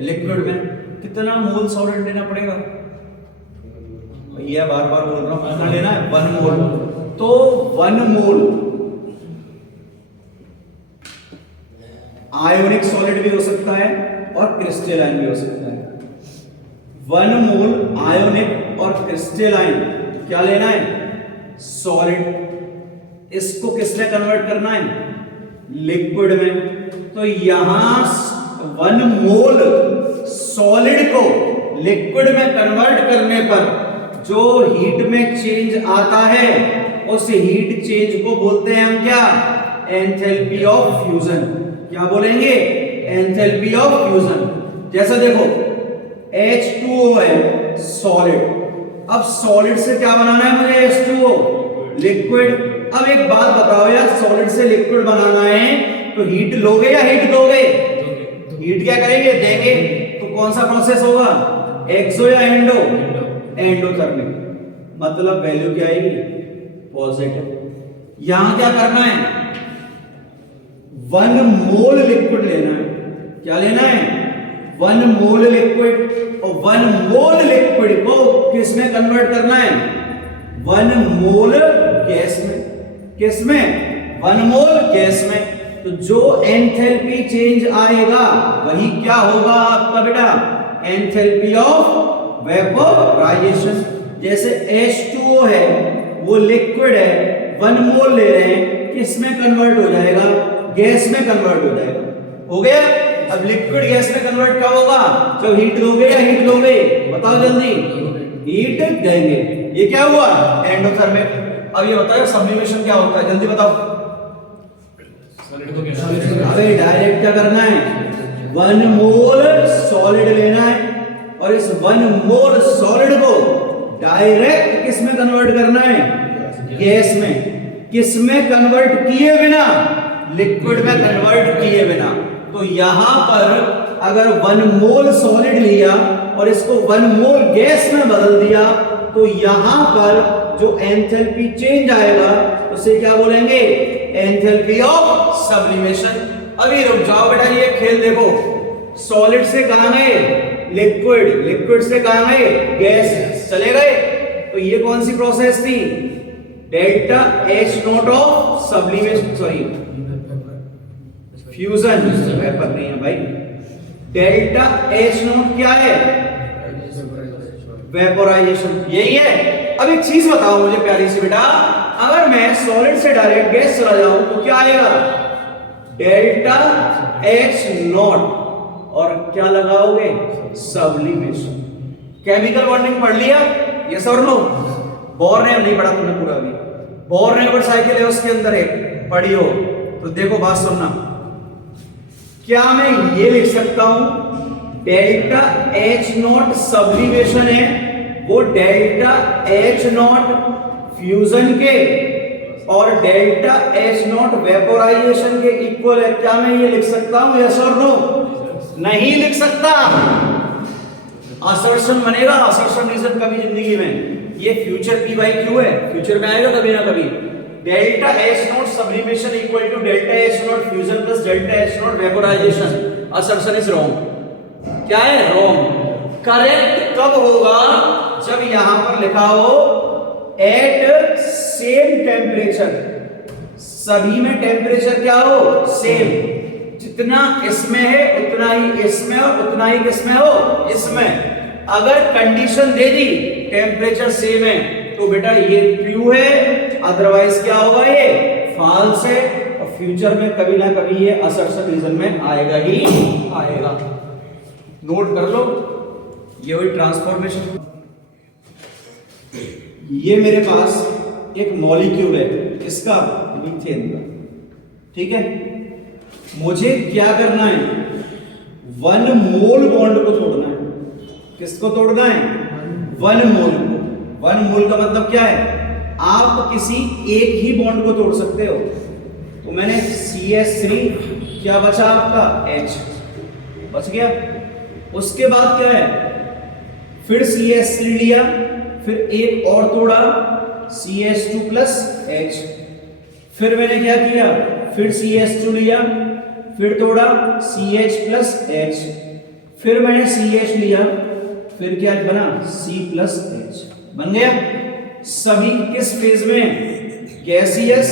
लिक्विड में कितना मोल सॉलिड लेना पड़ेगा? भैया बार बार बोल रहा हूं, कितना लेना है? 1 मोल। तो 1 मोल आयोनिक सॉलिड भी हो सकता है और क्रिस्टलाइन भी हो सकता है। 1 मोल आयोनिक और क्रिस्टलाइन क्या लेना है? सॉलिड। इसको किसमें कन्वर्ट करना है? लिक्विड में। तो यहां 1 मोल सॉलिड को लिक्विड में कन्वर्ट करने पर जो हीट में चेंज आता है, उस हीट चेंज को बोलते हैं हम क्या? Enthalpy of fusion. क्या बोलेंगे? Enthalpy of fusion. जैसा देखो, H2O है सॉलिड। अब सॉलिड से क्या बनाना है मुझे? H2O, liquid. अब एक बात बताओ यार, सॉलिड से लिक्विड बनाना है तो हीट लोगे या हीट दोगे? हीट क्या करेंगे? देंगे। तो कौन सा प्रोसेस होगा? एक्सो या एंडो? एंडोथर्मिक। मतलब वैल्यू क्या आएगी? पॉजिटिव। यहां क्या करना है? 1 मोल लिक्विड लेना है। क्या लेना है? 1 मोल लिक्विड। और 1 मोल लिक्विड को किस में कन्वर्ट करना है? 1 मोल गैस में। किस में? 1 मोल गैस में। तो जो एंथैल्पी चेंज आएगा वही क्या होगा आपका बेटा? Enthalpy of vaporisation. जैसे H2O है, वो लिक्विड है, 1 मोल ले रहे हैं, किसमें कन्वर्ट हो जाएगा? गैस में कन्वर्ट हो जाएगा। हो गया? अब लिक्विड गैस में कन्वर्ट कब होगा? जब हीट दोगे या हीट लोगे? बताओ जल्दी। हीट देंगे। ये क्या हुआ? एंडोथर्मिक। अब ये बताओ सब्लिमेशन क्या होता है? जल्दी बताओ। अबे डायरेक्ट क्या करना है? 1 मोल सॉलिड लेना है और इस 1 मोल सॉलिड को डायरेक्ट किस में कन्वर्ट करना है? गैस में। किस में कन्वर्ट किए बिना? लिक्विड में कन्वर्ट किए बिना। तो यहां पर अगर 1 मोल सॉलिड लिया और इसको 1 मोल गैस में बदल दिया, तो यहां पर जो एंथैल्पी चेंज आएगा उसे क्या बोलेंगे? Enthalpy of sublimation. अभी रुक जाओ बेटा, ये खेल देखो। सॉलिड से कहां गए? लिक्विड। लिक्विड से कहां गए? गैस। चले गए। तो ये कौन सी प्रोसेस थी? Delta H not of sublimation, sorry fusion. Vapour नहीं है भाई। डेल्टा H नॉट क्या है? वेपोराइजेशन। यही है। अब एक चीज बताओ मुझे प्यारी सी बेटा, अगर मैं सॉलिड से डायरेक्ट गैस चला जाऊं तो क्या आएगा? Delta H not. और क्या लगाओगे? सब्लिमेशन। केमिकल बॉन्डिंग पढ़ लिया? यस और नो? बोर ने नहीं पढ़ा तुमने पूरा अभी। बोर ने पर साइकिल है, उसके अंदर एक पढ़ी हो तो देखो, बात सुनना। क्या मैं ये लिख सकता हूं? डेल्टा H नॉट सब्लिमेशन है, वो डेल्टा H नॉट फ्यूजन के और डेल्टा H नॉट वेपोराइजेशन के इक्वल है। क्या मैं ये लिख सकता हूं? यस और नो? नहीं लिख सकता। असर्शन बनेगा, असर्शन रीजन कभी जिंदगी में। ये फ्यूचर की बाई क्यू है, फ्यूचर में आएगा कभी ना कभी। Delta H not sublimation equal to delta H not fusion plus delta H not vaporisation. Assertion is wrong. क्या है? रॉन्ग। करेक्ट कब होगा? जब यहां पर लिखा हो एट सेम टेम्परेचर। सभी में टेम्परेचर क्या हो? सेम। जितना इसमें है उतना ही इसमें और उतना ही किसमें हो? इसमें। अगर कंडीशन दे दी टेम्परेचर सेम है तो बेटा ये ट्रू है, अदरवाइज क्या होगा? ये फॉल्स है। और फ्यूचर में कभी ना कभी ये असर्शन रीजन में आएगा ही आएगा। नोट कर लो, ये हुई ट्रांसफॉर्मेशन। ये मेरे पास एक मॉलिक्यूल है, इसका मीथेन का, ठीक है। मुझे क्या करना है? 1 मोल बॉन्ड को तोड़ना है। किसको तोड़ना है? 1 मोल को। 1 मोल का मतलब क्या है? आप किसी एक ही बॉन्ड को तोड़ सकते हो। तो मैंने CH3, क्या बचा आपका? H बच गया। उसके बाद क्या है? फिर CH3 लिया, फिर एक और तोड़ा CH2 प्लस H, फिर मैंने क्या किया, फिर CH2 लिया, फिर तोड़ा CH प्लस H, फिर मैंने CH लिया, फिर क्या बना C प्लस H, बन गया। सभी किस फेज में, गैसियस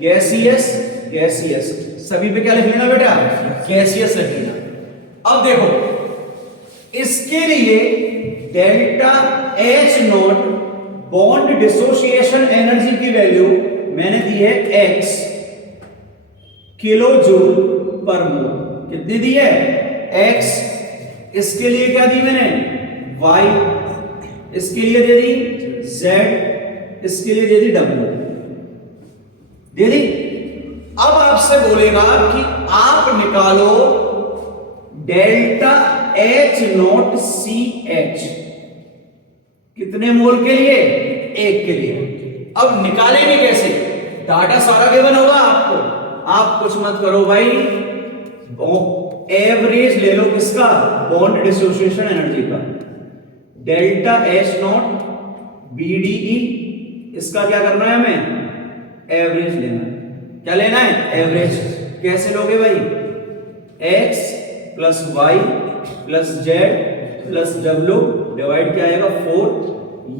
गैसियस गैसियस, सभी पे क्या लिख लेना बेटा, गैसियस लिख लेना। अब देखो इसके लिए delta H not bond dissociation energy की वैल्यू मैंने दी है x किलो जूल पर मोल। कितनी दी है, x। इसके लिए क्या दी मैंने, y, इसके लिए दे दी z, इसके लिए दे दी w, दे दी। अब आपसे बोलेगा कि आप निकालो डेल्टा H नॉट CH, कितने मोल के लिए, एक के लिए। अब निकालेंगे कैसे, डाटा सारा गिवन होगा आपको, आप कुछ मत करो भाई, एवरेज ले लो किसका, बॉन्ड डिसोसिएशन एनर्जी का। डेल्टा H नॉट BDE, इसका क्या करना है हमें, एवरेज लेना है। क्या लेना है, एवरेज। कैसे लोगे भाई, x plus Y plus Z plus W divide क्या आएगा 4,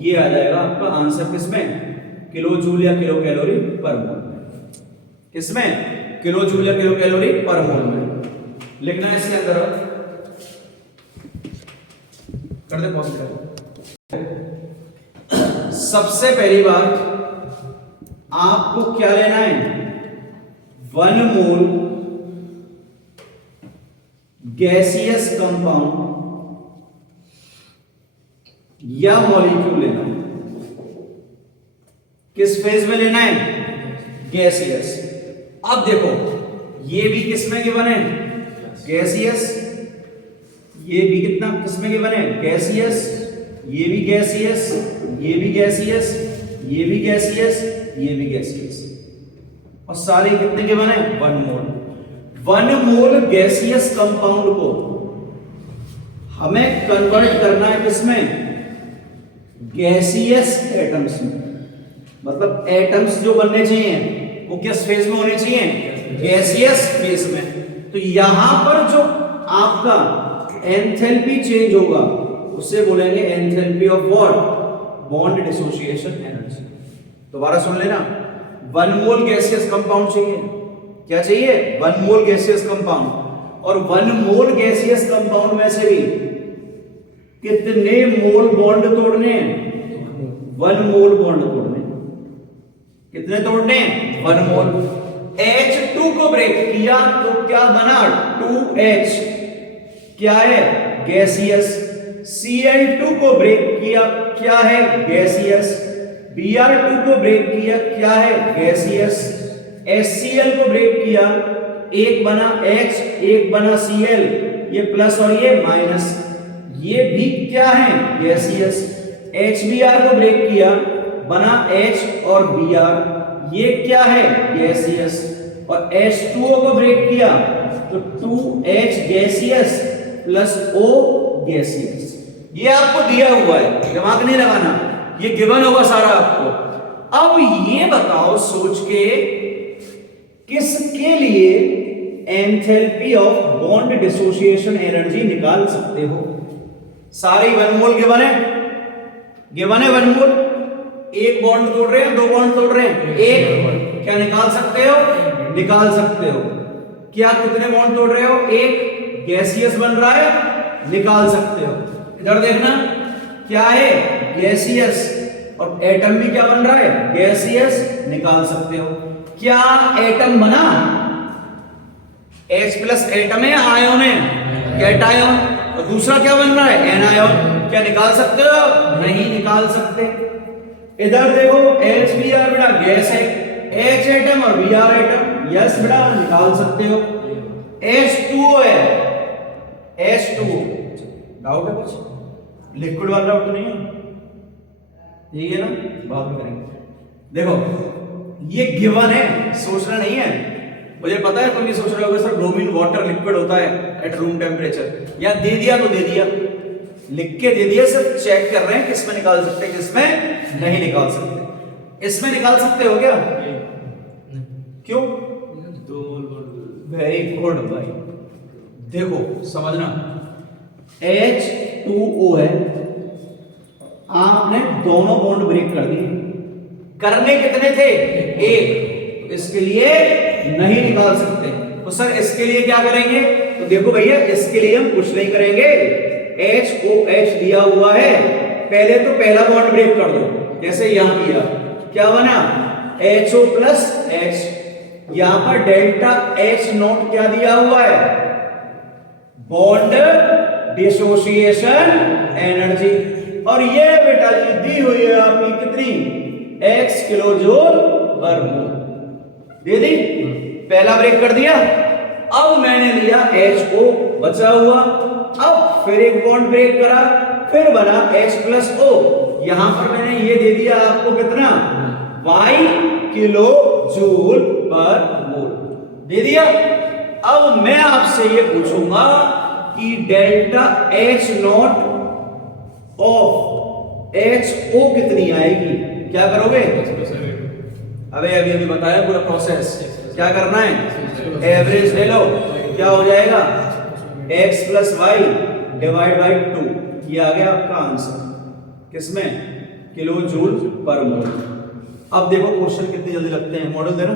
ये आ जाएगा आपका आंसर किसमें, किलो जूल या किलो कैलोरी पर मोल में। किसमें, किलो जूल या किलो कैलोरी पर मोल में लिखना है। इसके अंदर कर दे पॉज कर। सबसे पहली बात आपको क्या लेना है, 1 मोल गैसियस कंपाउंड या मॉलिक्यूल लेना है। किस फेज में लेना है, गैसियस। अब देखो ये भी किसमें गिवन है, गैसियस, ये भी कितना किसमें गिवन है, गैसियस, ये भी गैसियस, ये भी गैसियस, ये भी गैसियस, ये भी गैसियस, और सारे कितने गिवन है, 1 मोल। 1 मोल गैसियस कंपाउंड को हमें कन्वर्ट करना है किसमें, गैसियस एटम्स में। मतलब एटम्स जो बनने चाहिए वो किस फेज में होने चाहिए, गैसियस फेज में। तो यहां पर जो आपका एंथैल्पी चेंज होगा उसे बोलेंगे enthalpy of what, bond dissociation energy. दोबारा सुन लेना, 1 मोल गैसियस कंपाउंड चाहिए, क्या चाहिए, 1 मोल गैसियस कंपाउंड। और 1 मोल गैसियस कंपाउंड में से भी कितने मोल बॉन्ड तोड़ने हैं, 1 मोल बॉन्ड तोड़ने। कितने तोड़ने, 1 मोल। H2 को ब्रेक किया तो क्या बना, 2H, क्या है, गैसियस। Cl2 को ब्रेक किया क्या है, गैसियस। Br2 को ब्रेक किया क्या है, गैसियस। HCl को ब्रेक किया, एक बना H, एक बना Cl, ये प्लस और ये माइनस, ये भी क्या है, गैसियस। HBr को ब्रेक किया, बना H और Br, ये क्या है, गैसियस। और H2O को ब्रेक किया तो 2H gaseous plus O gaseous. ये आपको दिया हुआ है, दिमाग नहीं लगाना, ये गिवन होगा सारा आपको। अब ये बताओ सोच के किसके लिए enthalpy of bond dissociation energy निकाल सकते हो। सारे 1 मोल गिवन है, गिवन है 1 मोल। एक बॉन्ड तोड़ रहे हैं, 2 बॉन्ड तोड़ रहे हैं, एक, क्या निकाल सकते हो, निकाल सकते हो। क्या कितने बॉन्ड तोड़ रहे हो, एक, गैसियस बन रहा है, निकाल सकते हो। इधर देखना क्या है, गैसियस, और एटम भी क्या बन रहा है, गैसियस, निकाल सकते हो। क्या एटम बना, H प्लस एटम है, आयन है, कैटायन। और दूसरा क्या बन रहा है, एनायन। क्या निकाल सकते हो, नहीं निकाल सकते। इधर देखो HBr बेटा गैस है, H एटम और Br एटम, यस बेटा निकाल सकते हो। H2O है, H2O, डाउट है कुछ, लिक्विड वाला डाउट तो नहीं है, ठीक है ना, बाद में करेंगे। देखो ये गिवन है, सोचना नहीं है। मुझे पता है तुम ये सोच रहे होगे सर ब्रोमीन वाटर लिक्विड होता है एट रूम टेम्परेचर, या दे दिया तो दे दिया, लिख के दे दिया, सिर्फ चेक कर रहे हैं किसमें निकाल सकते हैं किसमें नहीं निकाल सकते। इसमें निकाल सकते हो क्या? क्यों? वेरी गुड भाई। देखो समझना, H2O है, आपने दोनों बॉन्ड ब्रेक कर दिए, करने कितने थे? एक, तो इसके लिए नहीं निकाल सकते। तो सर इसके लिए क्या करेंगे? तो देखो भैया इसके लिए हम कुछ नहीं करेंगे, HOH दिया हुआ है, पहले तो पहला बॉन्ड ब्रेक कर दो, जैसे यहां किया, क्या बना? HO प्लस H, यहां पर डेल्टा H नोट क्या दिया हुआ है? बॉन्ड डिसोसिएशन एनर्जी, और ये बेटा जी दी हुई है आपकी कितनी? x किलो जूल पर मोल दे दी। पहला ब्रेक कर दिया, अब मैंने लिया HO बचा हुआ, अब फिर एक बॉन्ड ब्रेक करा, फिर बना H प्लस O, यहां पर मैंने ये दे दिया आपको कितना? y किलो जूल पर मोल दे दिया। अब मैं आपसे ये पूछूंगा कि delta H not of HO कितनी आएगी? क्या करोगे? अबे अभी अभी बताया पूरा प्रोसेस, क्या करना है? एवरेज ले लो, क्या हो जाएगा? x plus Y divide by 2, ये आ गया आपका आंसर, किसमें? किलो जूल पर मोल। अब देखो क्वेश्चन कितनी जल्दी लगते हैं, मॉडल देना।